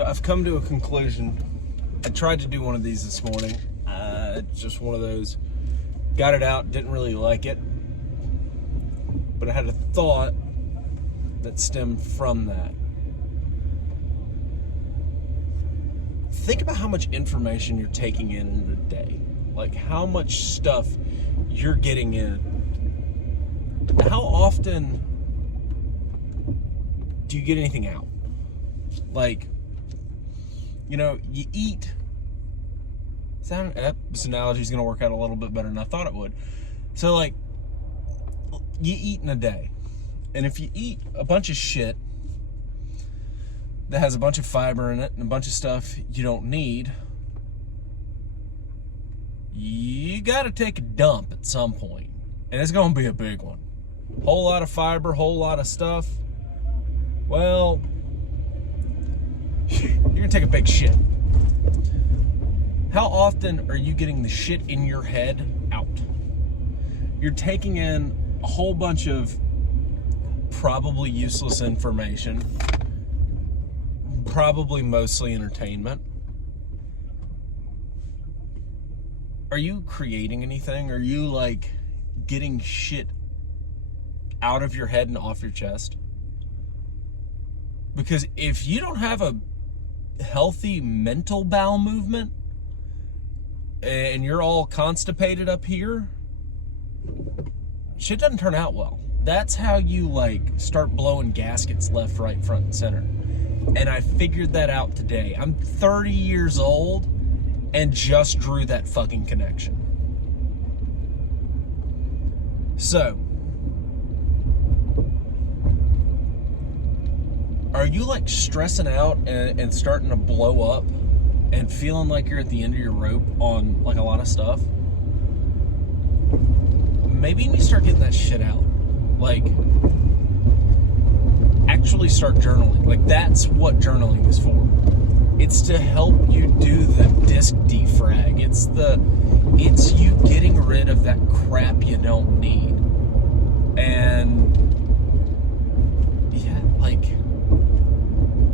So I've come to a conclusion. I tried to do one of these this morning. Just one of those. Got it out, didn't really like it. But I had a thought that stemmed from that. Think about how much information you're taking in a day. Like how much stuff you're getting in. How often do you get anything out? Like, you know, you eat. This analogy is going to work out a little bit better than I thought it would. So, like, you eat in a day. And if you eat a bunch of shit that has a bunch of fiber in it and a bunch of stuff you don't need, you got to take a dump at some point. And it's going to be a big one. Whole lot of fiber, whole lot of stuff. Well, you're going to take a big shit. How often are you getting the shit in your head out? You're taking in a whole bunch of probably useless information, probably mostly entertainment. Are you creating anything? Are you like getting shit out of your head and off your chest? Because if you don't have a healthy mental bowel movement and you're all constipated up here, shit doesn't turn out well. That's how you like start blowing gaskets left, right, front, and center. And I figured that out today. I'm 30 years old and just drew that fucking connection. So, are you like stressing out and starting to blow up and feeling like you're at the end of your rope on like a lot of stuff? Maybe you need to start getting that shit out. Like, actually start journaling. Like, that's what journaling is for. It's to help you do the disc defrag. It's you getting rid of that crap you don't need. And yeah, like,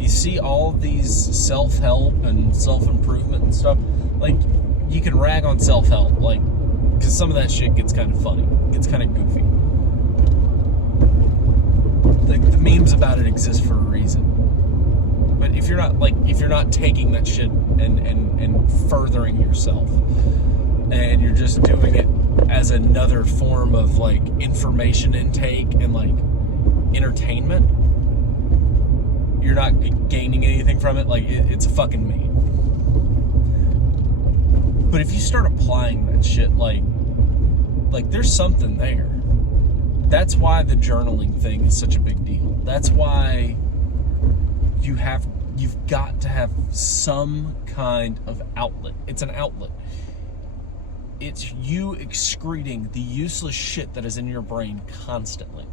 you see all these self-help and self-improvement and stuff. Like, you can rag on self-help, like, because some of that shit gets kind of funny. Gets kind of goofy. Like, the memes about it exist for a reason. But if you're not taking that shit and furthering yourself, and you're just doing it as another form of like information intake and like entertainment, you're not gaining anything from it. Like, it's a fucking meme. But if you start applying that shit, like there's something there. That's why the journaling thing is such a big deal. That's why you've got to have some kind of outlet. It's an outlet. It's you excreting the useless shit that is in your brain constantly.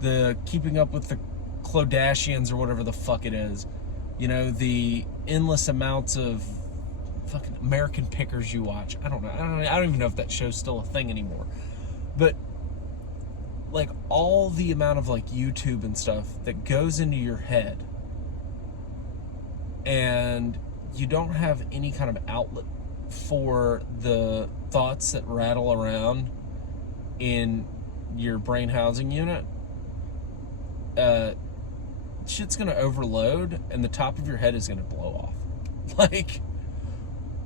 The keeping up with the Kardashians or whatever the fuck it is. You know, the endless amounts of fucking American Pickers you watch. I don't know. I don't even know if that show's still a thing anymore. But like all the amount of like YouTube and stuff that goes into your head, and you don't have any kind of outlet for the thoughts that rattle around in your brain housing unit, shit's gonna overload and the top of your head is gonna blow off. Like,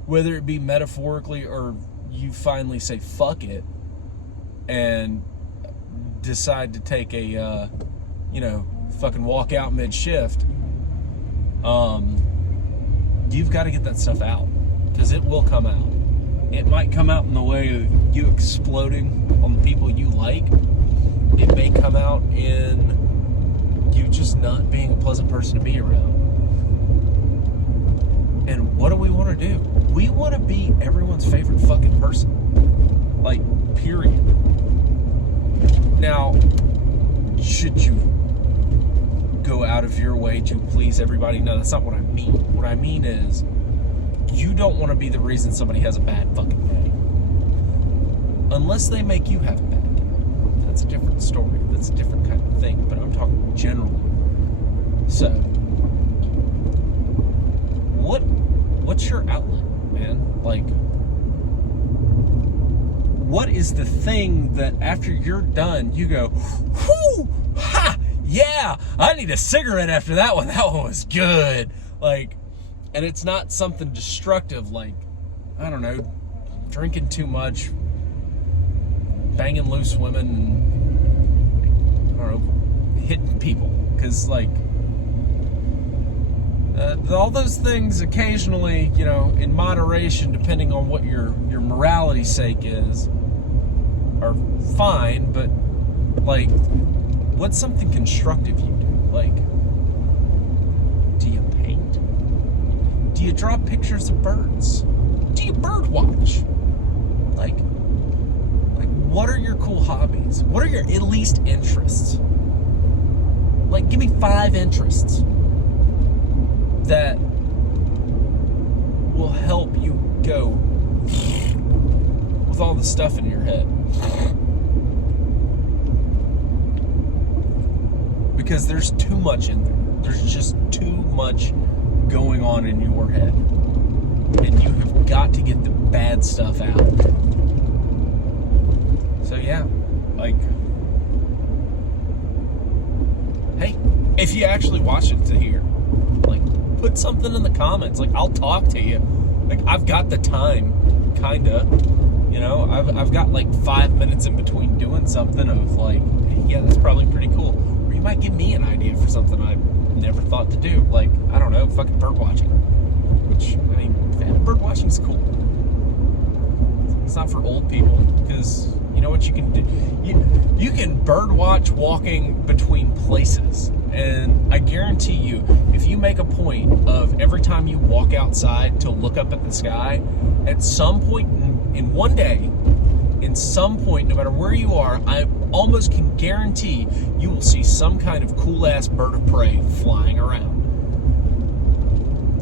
whether it be metaphorically or you finally say fuck it and decide to take a fucking walk out mid-shift, you've got to get that stuff out, because it will come out. It might come out in the way of you exploding on the people you like. It may come out in you just not being a pleasant person to be around. And what do we want to do? We want to be everyone's favorite fucking person. Like, period. Now, should you go out of your way to please everybody? No, that's not what I mean. What I mean is, you don't want to be the reason somebody has a bad fucking day. Unless they make you have a bad day. That's a different story. That's a different kind of thing. But I'm talking generally. So, what's your outlet, man? Like, what is the thing that after you're done, you go, whoo, ha, yeah, I need a cigarette after that one. That one was good. Like, and it's not something destructive like, I don't know, drinking too much, banging loose women, I don't know, hitting people. Because, like, all those things occasionally, you know, in moderation, depending on what your morality's sake is, are fine, but, like, what's something constructive you do? Like, do you paint? Do you draw pictures of birds? Do you bird watch? Like, what are your cool hobbies? What are your at least interests? Like, give me 5 interests that will help you go with all the stuff in your head. Because there's too much in there. There's just too much going on in your head. And you have got to get the bad stuff out. So yeah, like, hey, if you actually watch it to here, like, put something in the comments. Like, I'll talk to you. Like, I've got the time, kinda. You know, I've got like 5 minutes in between doing something of like, yeah, that's probably pretty cool. Or you might give me an idea for something I've never thought to do. Like, I don't know, fucking bird watching. Which, I mean, bird watching's cool. It's not for old people, because you know what you can do? You can bird watch walking between places. And I guarantee you, if you make a point of every time you walk outside to look up at the sky, at some point in one day, in some point, no matter where you are, I almost can guarantee you will see some kind of cool-ass bird of prey flying around.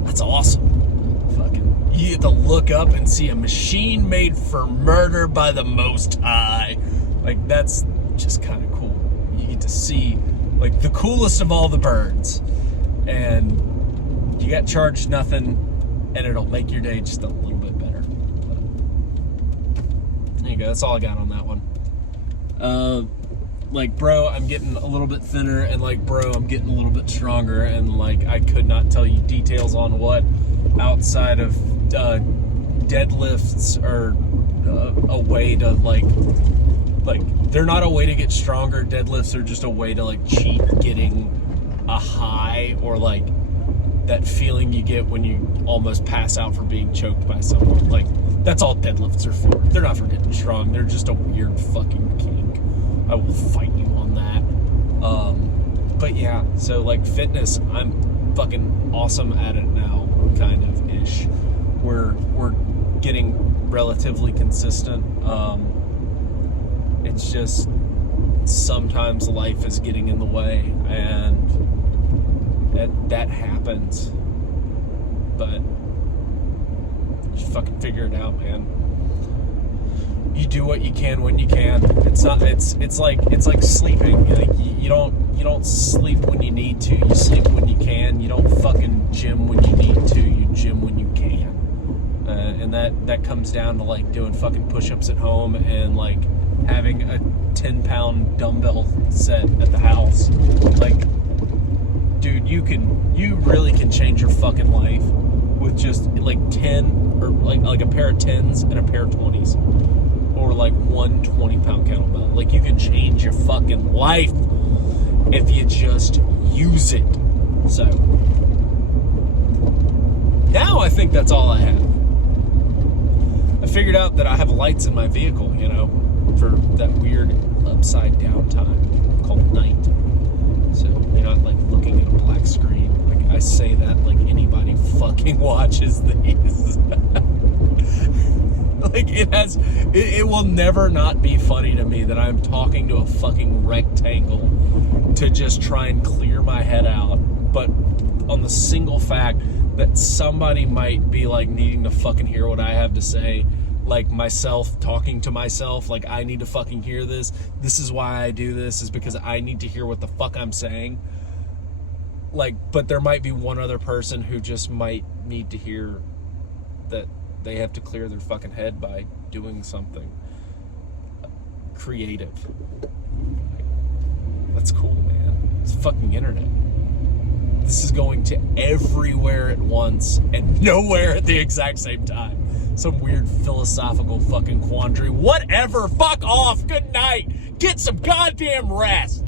That's awesome. Fucking, you get to look up and see a machine made for murder by the Most High. Like, that's just kind of cool. You get to see, like, the coolest of all the birds. And you got charged nothing, and it'll make your day just a little bit better. But there you go. That's all I got on that one. Like, bro, I'm getting a little bit thinner, and like, bro, I'm getting a little bit stronger, and like, I could not tell you details on what outside of deadlifts are a way to like they're not a way to get stronger. Deadlifts are just a way to like cheat getting a high, or like that feeling you get when you almost pass out for being choked by someone. Like, that's all deadlifts are for. They're not for getting strong. They're just a weird fucking kink. I will fight you on that. But yeah, so like fitness, I'm fucking awesome at it now, kind of ish. We're getting relatively consistent. It's just sometimes life is getting in the way, and that happens. But just fucking figure it out, man. You do what you can when you can. It's like sleeping. Like, you don't sleep when you need to. You sleep when you can. You don't fucking gym when you need to. You gym when you can. And that comes down to like doing fucking push-ups at home, and like having a 10-pound dumbbell set at the house. Like, dude, you really can change your fucking life with just like 10 or like a pair of 10s and a pair of 20s. Or like one 20-pound kettlebell. Like, you can change your fucking life if you just use it. So now I think that's all I have. I figured out that I have lights in my vehicle, you know, for that weird upside down time called night. So you're not like looking at a black screen. Like, I say that like anybody fucking watches these. Like, it will never not be funny to me that I'm talking to a fucking rectangle to just try and clear my head out. But on the single fact that somebody might be like needing to fucking hear what I have to say, like myself talking to myself, like, I need to fucking hear this. This is why I do this, is because I need to hear what the fuck I'm saying. Like, but there might be one other person who just might need to hear that they have to clear their fucking head by doing something creative. That's cool, man. It's fucking internet. This is going to everywhere at once and nowhere at the exact same time. Some weird philosophical fucking quandary. Whatever. Fuck off. Good night. Get some goddamn rest.